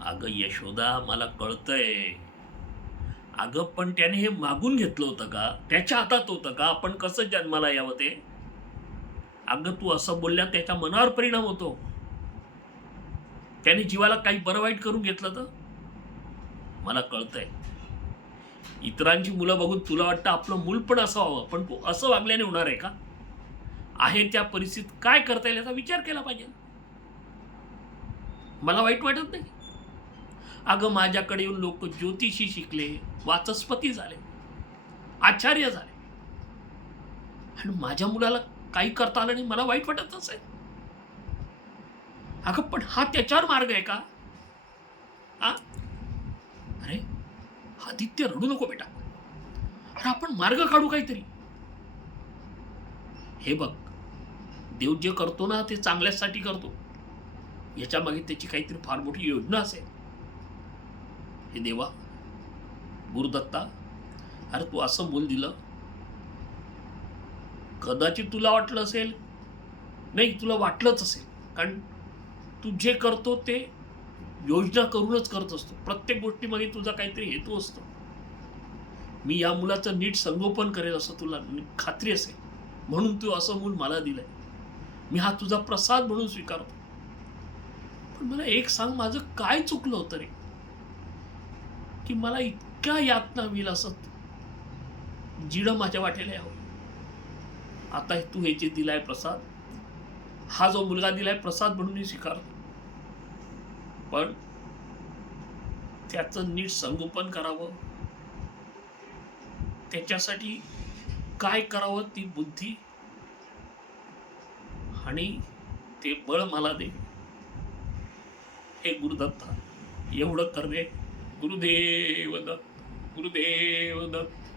अगं यशोदा, मला कळतंय. अगं पण त्याने हे मागून घेतलं होतं का? त्याच्या हातात होतं का आपण कसं जन्माला यावं ते? अगं तू असं बोलल्या त्याच्या मनावर परिणाम होतो. त्याने जीवाला काही बरं वाईट करून घेतलं तर? मला कळतंय. इतरांची मुलं बघून तुला वाटतं आपलं मूल पण असं व्हावं, पण तू असं वागल्याने होणार आहे का? आहे त्या परिस्थितीत काय करता येईल याचा विचार केला पाहिजे. मला वाईट वाटत नाही. अगं माझ्याकडे येऊन लोक ज्योतिषी शिकले, वाचस्पती झाले, आचार्य झाले, आणि माझ्या मुलाला काही करता आलं नाही, मला वाईट वाटत असेल. अगं पण हा त्याच्यावर मार्ग आहे का? हा, अरे आदित्य, रडू नको बेटा. अरे आपण मार्ग काढू काहीतरी. हे बघ, देव जे करतो ना ते चांगल्यासाठी करतो. याच्या मागे त्याची काहीतरी फार मोठी योजना असेल. हे देवा, गुरुदत्ता, अरे तू असं बोल दिलं. कदाचित तुला वाटलं असेल, नाही तुला वाटलंच असेल, कारण तू जे करतो ते योजना करूनच करत असतो. प्रत्येक गोष्टीमागे तुझा काहीतरी हेतू असतो. मी या मुलाचं नीट संगोपन करेल असं तुला खात्री असेल, म्हणून तू असं मूल मला दिलंय. मी हा तुझा प्रसाद म्हणून स्वीकारतो. पण मला एक सांग, माझं काय चुकलं होतं रे, की मला इतक्या यातना होईल असं जिणं माझ्या वाटेला यावं. आता तू हे जे दिलाय प्रसाद, हा जो मुलगा दिलाय प्रसाद म्हणून मी स्वीकारतो, पण त्याचं नीट संगोपन करावं, त्याच्यासाठी काय करावं ती बुद्धी आणि ते बळ मला दे. हे गुरुदत्ता, एवढं करणे. गुरुदेव दत्त, गुरुदेव दत्त.